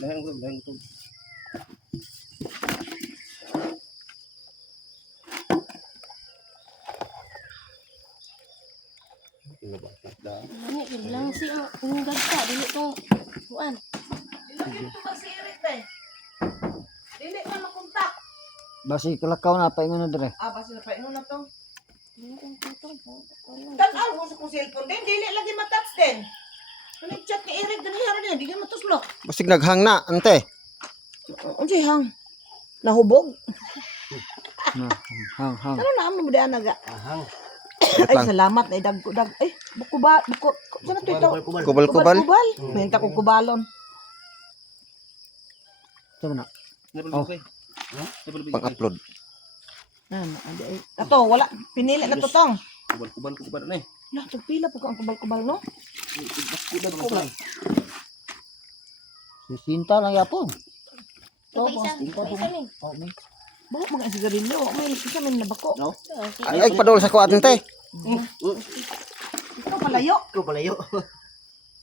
Dahil ito. Ano, lang si ang gagta. Dili ko, kuan. Dili ko magsirit eh. Dili ko makontak. Basi kalakaw na paingon na dire. Basi na paingon na to. Dili ko. Tanaw mo sa kong cellphone din, dili lagi matouch din. Ano chat ni Eric ganihara niya, di ka matuslok. Basig naghang na, ante. Unsay hang? Nahubog? Hang. Ano na mo ba naga? Ahang. Ay salamat ay dag. Ay buko. Sana to ito? Kubal-kubal. Kubal. Benta ko kubalon. Tama na. Oh. Pang-upload. Ato wala pinili na to tong. Kubal na eh. Lah, pila po ka ang kubal-kubal no? Sisinta lang yapon. Isa min. Oh, may. Bakit mga sigarilyo? May isa may nabako. No. Ay, padol sa kuat ante. Ikaw palayo. Ko palayo.